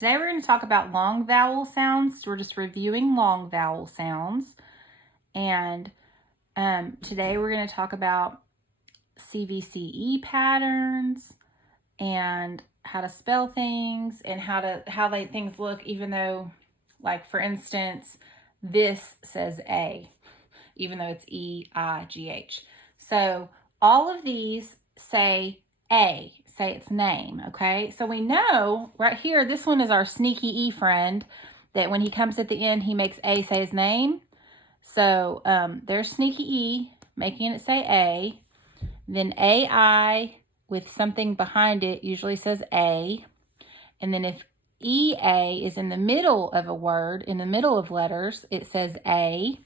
Today we're going to talk about long vowel sounds. We're just reviewing long vowel sounds. And today we're going to talk about CVCE patterns and how to spell things and how things look, even though, like for instance, this says A, even though it's E-I-G-H. So all of these say A, say its name, okay? So we know right here, this one is our sneaky E friend, that when he comes at the end, he makes A say his name. So there's sneaky E, making it say A. Then AI with something behind it usually says A. And then if EA is in the middle of a word, in the middle of letters, it says A.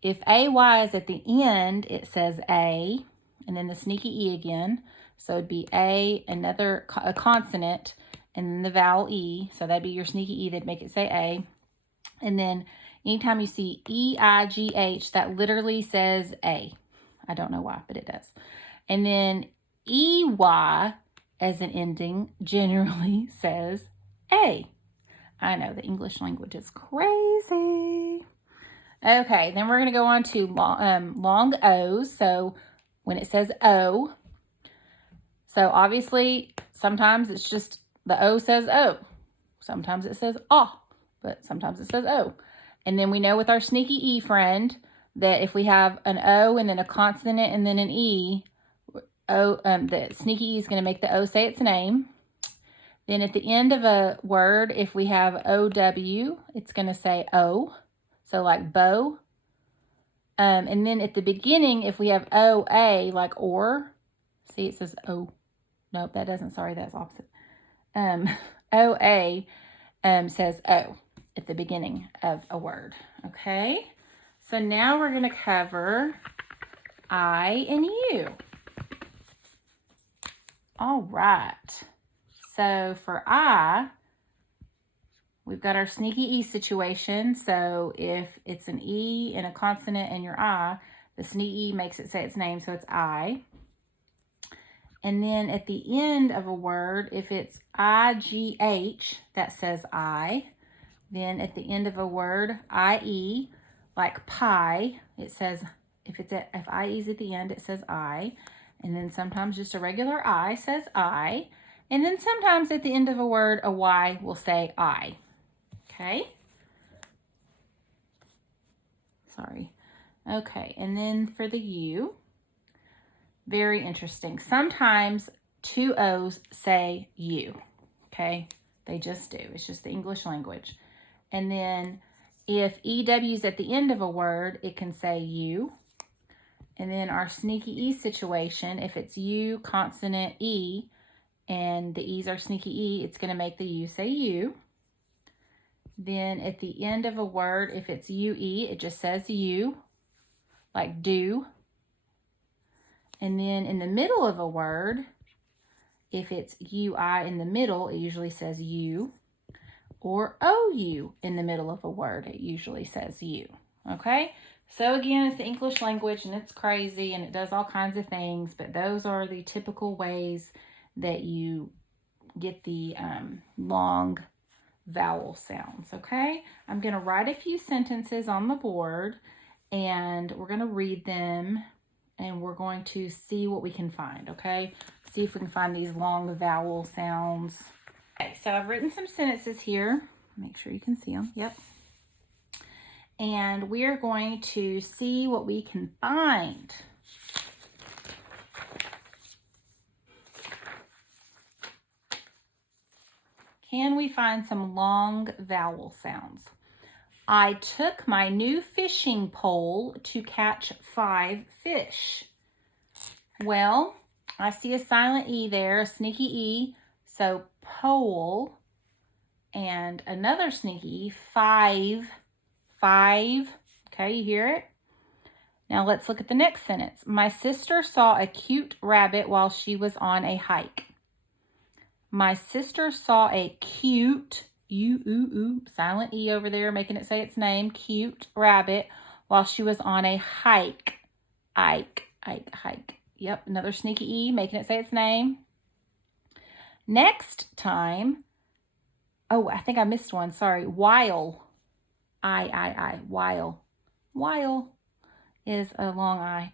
If AY is at the end, it says A, and then the sneaky E again. So it'd be A, a consonant, and then the vowel E. So that'd be your sneaky E. That'd make it say A. And then anytime you see E-I-G-H, that literally says A. I don't know why, but it does. And then EY as an ending generally says A. I know, the English language is crazy. Okay, then we're going to go on to long O's. So when it says O, so obviously sometimes it's just the O says O. Sometimes it says ah, but sometimes it says O. And then we know with our sneaky E friend that if we have an O and then a consonant and then an E, the sneaky E is going to make the O say its name. Then at the end of a word, if we have OW, it's going to say O. So like bow. And then at the beginning, if we have OA, like or, see it says O. Nope, that doesn't, sorry, that's opposite. OA says O at the beginning of a word, okay? So now we're going to cover I and U. All right. So for I, we've got our sneaky E situation. So if it's an E and a consonant in your I, the sneaky E makes it say its name, so it's I. And then at the end of a word, if it's I-G-H, that says I. Then at the end of a word, I-E, like pie, it says, if I-E is at the end, it says I. And then sometimes just a regular I says I. And then sometimes at the end of a word, a Y will say I. Okay. Sorry. Okay, and then for the U, very interesting. Sometimes two O's say U. Okay, they just do. It's just the English language. And then if EW is at the end of a word, it can say U. And then our sneaky E situation, if it's U, consonant E, and the E's are sneaky E, it's going to make the U say U. Then at the end of a word, if it's UE, it just says U, like do. And then in the middle of a word, if it's UI in the middle, it usually says U. Or OU in the middle of a word, it usually says U. Okay? So again, it's the English language and it's crazy and it does all kinds of things, but those are the typical ways that you get the long vowel sounds, okay? I'm going to write a few sentences on the board and we're going to read them and we're going to see what we can find, okay? See if we can find these long vowel sounds. Okay, so I've written some sentences here. Make sure you can see them. Yep. And we are going to see what we can find. Can we find some long vowel sounds? I took my new fishing pole to catch 5 fish. Well, I see a silent E there, a sneaky E. So pole and another sneaky E, 5. Okay, you hear it? Now let's look at the next sentence. My sister saw a cute rabbit while she was on a hike. My sister saw a cute, silent E over there, making it say its name, cute rabbit, while she was on a hike. Hike. Yep, another sneaky E, making it say its name. Next time, Oh, I think I missed one. Sorry. While. I. While. While is a long I.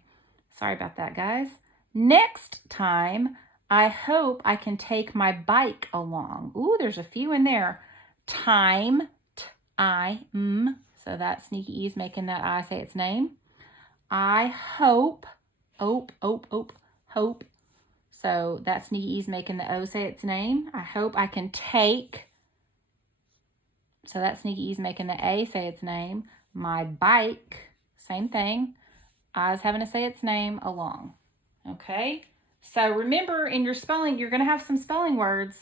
Sorry about that, guys. Next time, I hope I can take my bike along. Ooh, there's a few in there. Time, so that sneaky E is making that I say its name. I hope, hope. So that sneaky E is making the O say its name. I hope I can take, so that sneaky E is making the A say its name. My bike, same thing. I is having to say its name along. Okay? So remember, in your spelling, you're going to have some spelling words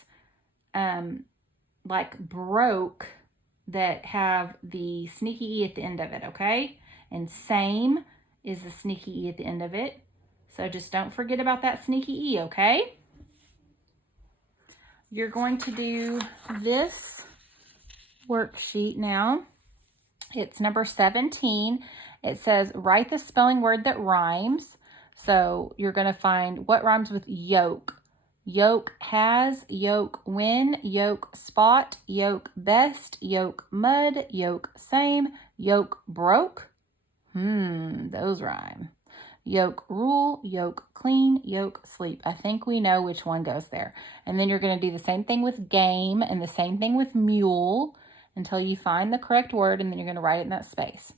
like broke that have the sneaky E at the end of it, okay? And same is the sneaky E at the end of it. So just don't forget about that sneaky E, okay? You're going to do this worksheet now. It's number 17. It says, write the spelling word that rhymes. So you're going to find what rhymes with yoke. Yoke has, yoke when, yoke spot, yoke best, yoke mud, yoke same, yoke broke. Those rhyme. Yoke rule, yoke clean, yoke sleep. I think we know which one goes there. And then you're going to do the same thing with game and the same thing with mule until you find the correct word, and then you're going to write it in that space.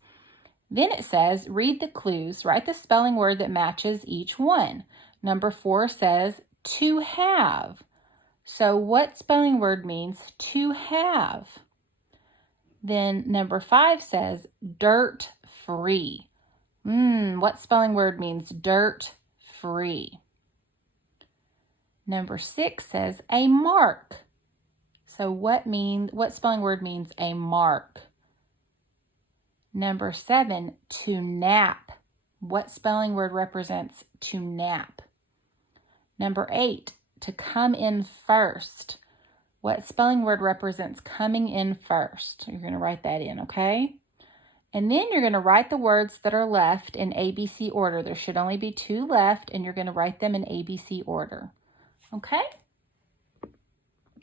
Then it says, read the clues. Write the spelling word that matches each one. Number 4 says, to have. So what spelling word means to have? Then number 5 says, dirt free. What spelling word means dirt free? Number 6 says, a mark. So what spelling word means a mark? Number 7, to nap. What spelling word represents to nap? Number 8, to come in first. What spelling word represents coming in first? You're going to write that in, okay? And then you're going to write the words that are left in ABC order. There should only be 2 left, and you're going to write them in ABC order. Okay?